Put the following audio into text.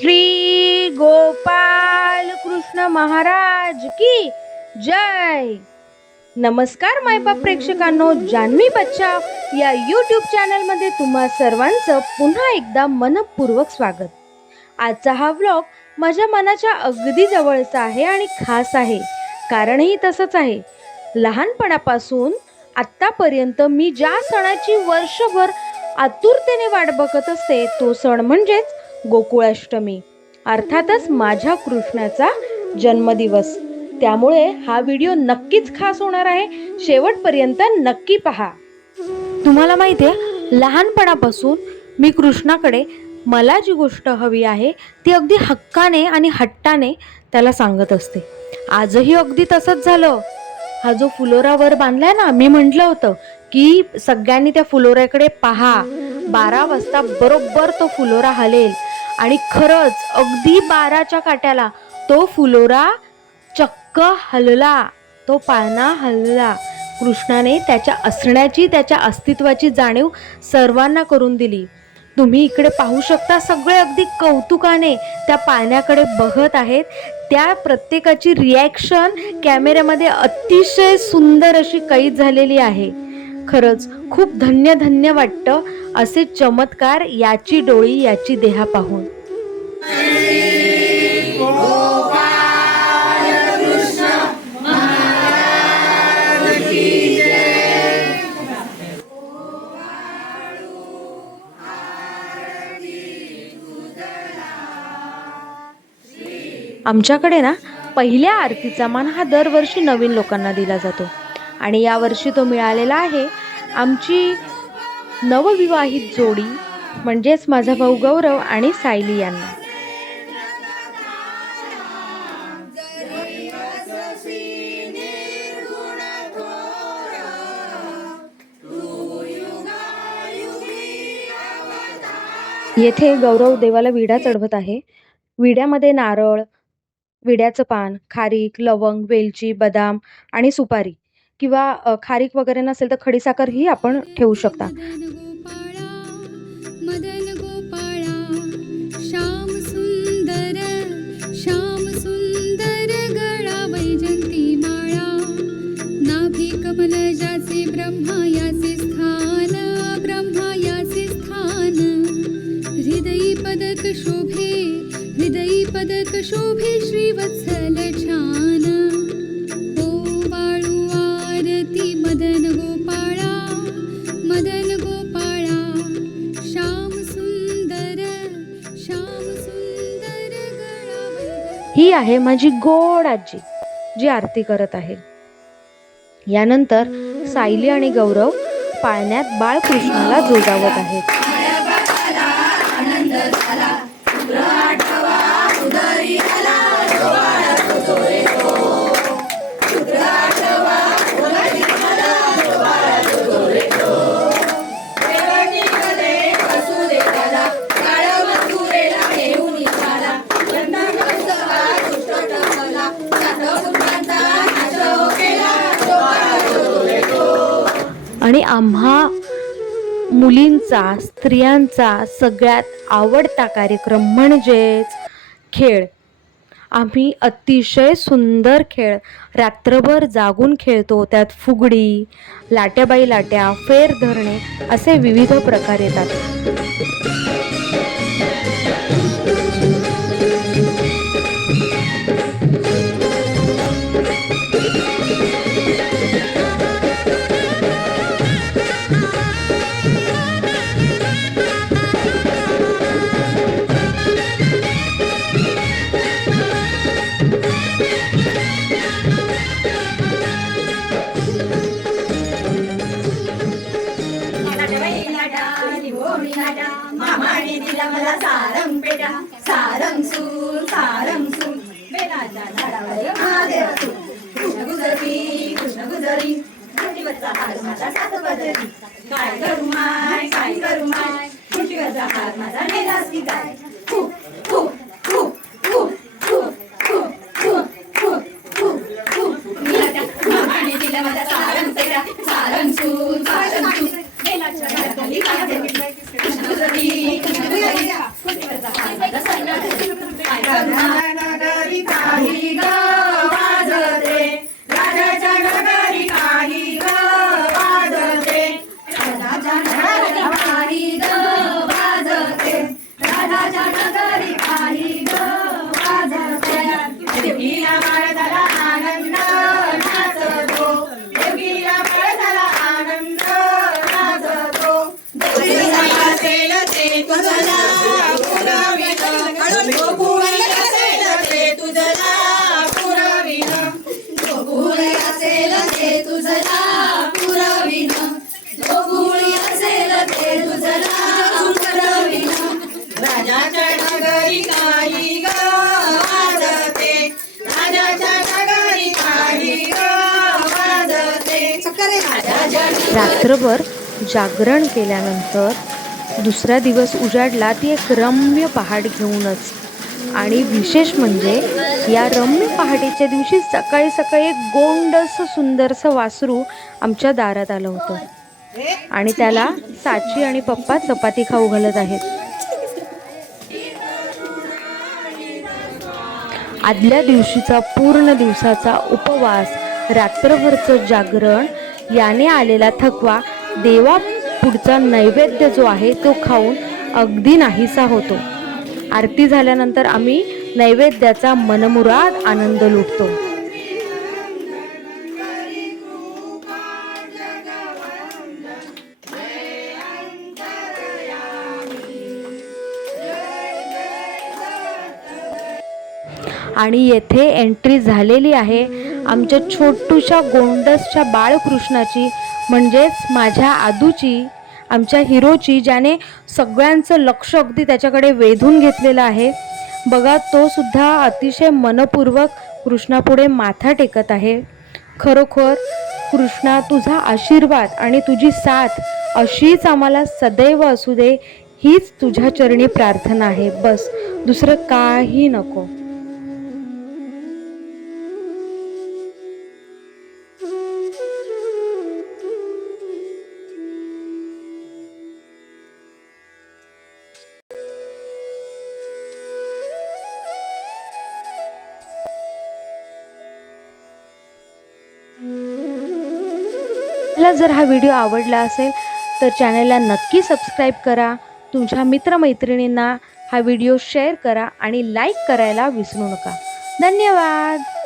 श्री गोपाल कृष्ण महाराज की जय. नमस्कार मायबाप प्रेक्षकांनो, जान्हवी बच्चा या यूट्यूब चॅनलमध्ये तुम्हा सर्वांचं पुन्हा एकदा मनपूर्वक स्वागत. आजचा हा व्लॉग माझ्या मनाच्या अगदी जवळचा आहे आणि खास आहे. कारणही तसंच आहे. लहानपणापासून आत्तापर्यंत मी ज्या सणाची वर्षभर आतुरतेने वाट बघत असते तो सण म्हणजेच गोकुळाष्टमी, अर्थातच माझ्या कृष्णाचा जन्मदिवस. त्यामुळे हा व्हिडिओ नक्कीच खास होणार आहे. शेवटपर्यंत नक्की पहा. तुम्हाला माहिती आहे, लहानपणापासून मी कृष्णाकडे मला जी गोष्ट हवी आहे ती अगदी हक्काने आणि हट्टाने त्याला सांगत असते. आजही अगदी तसंच झालं. हा जो फुलोरा वर बांधलाय ना, मी म्हटलं होतं की सगळ्यांनी त्या फुलोऱ्याकडे पहा. 12 वाजता बरोबर तो फुलोरा हलेल. आणि खरंच अगदी 12च्या काट्याला तो फुलोरा चक्क हलला, तो पाळणा हलला. कृष्णाने त्याच्या असण्याची, त्याच्या अस्तित्वाची जाणीव सर्वांना करून दिली. तुम्ही इकडे पाहू शकता, सगळे अगदी कौतुकाने त्या पाळण्याकडे बघत आहेत. त्या प्रत्येकाची रिॲक्शन कॅमेऱ्यामध्ये अतिशय सुंदर अशी कैद झालेली आहे. खरंच खूप धन्य धन्य वाटतं असे चमत्कार, याची डोळी याची देहा पाहून. आमच्याकडे ना पहिल्या आरतीचा मान हा दरवर्षी नवीन लोकांना दिला जातो आणि यावर्षी तो मिळालेला आहे आमची नवविवाहित जोडी म्हणजेच माझा भाऊ गौरव आणि सायली यांना. येथे गौरव देवाला विडा चढवत आहे. विड्यामध्ये नारळ, विड्याचं पान, खारीक, लवंग, वेलची, बदाम आणि सुपारी किंवा खारीक वगैरे नसेल तर खडीसाखर ही आपण ठेवू शकता. पदक शोभे श्रीवत्सल छान. ओ वाळू आरती मदन गोपाळा, मदन गोपाळा. श्याम सुंदर, श्याम सुंदर गळा. ही आहे माझी गोड आजी जी आरती करत आहे. यानंतर सायली आणि गौरव पाळण्यात बाळकृष्णाला जोडावत आहेत. आणि आम्हा मुलींचा, स्त्रियांचा सगळ्यात आवडता कार्यक्रम म्हणजेच खेळ. आम्ही अतिशय सुंदर खेळ रात्रभर जागून खेळतो. त्यात फुगडी, लाट्याबाई लाट्या, फेर धरणे असे विविध प्रकार येतात. मामाने दिला मला सारंग पेटा, सारंग सूर बेलाच्या झाडावर महादेव सूर. कृष्ण गुजरी खुंटीवरचा हार माझा सात पदरी. काय करू माय, काय करू माय, खुंटीवरचा हार माझा नेलास की काय. खूप खूप खूप खूप खूप खूप खूप खूप खूप खूप. मामाने दिला मला सारंग पेटा, सारंग सूर बेलाच्या झाडाखाली महादेव. कृष्ण गुजरी खुंटीवरचा हार माझा नगरी काही ग वाजते, राजाच्या नगरी काही ग वाजते, रात्रभर जागरण केल्यानंतर दुसरा दिवस उजाडला ती एक रम्य पहाट घेऊनच. आणि विशेष म्हणजे या रम्य पहाटेच्या दिवशी सकाळी सकाळी एक गोंडसं सुंदरसं वासरू आमच्या दारात आलं होतं आणि त्याला साची आणि पप्पा चपाती खाऊ घालत आहेत. आदल्या दिवशीचा पूर्ण दिवसाचा उपवास, रात्रभरचं जागरण याने आलेला थकवा देवा पुढचा नैवेद्य जो आहे तो खाऊन अगदी नाहीसा होतो. आरती झाल्यानंतर आम्ही नैवेद्याचा मनमुराद आनंद लुटतो. आणि येथे एंट्री झालेली आहे आमच्या छोटूशा गोंडसच्या बाळकृष्णाची, म्हणजेच माझ्या आदूची, आमच्या हिरोची, ज्याने सगळ्यांचं लक्ष अगदी त्याच्याकडे वेधून घेतलेलं आहे. बघा, तो सुद्धा अतिशय मनपूर्वक कृष्णापुढे माथा टेकत आहे. खरोखर कृष्णा, तुझा आशीर्वाद आणि तुझी साथ अशीच आम्हाला सदैव असू दे, हीच तुझ्या चरणी प्रार्थना आहे. बस, दुसरं काही नको. मला जर हा व्हिडिओ आवडला असेल तर चॅनलला नक्की सबस्क्राईब करा. तुमच्या मित्रमैत्रिणींना हा व्हिडिओ शेअर करा आणि लाईक करायला विसरू नका. धन्यवाद.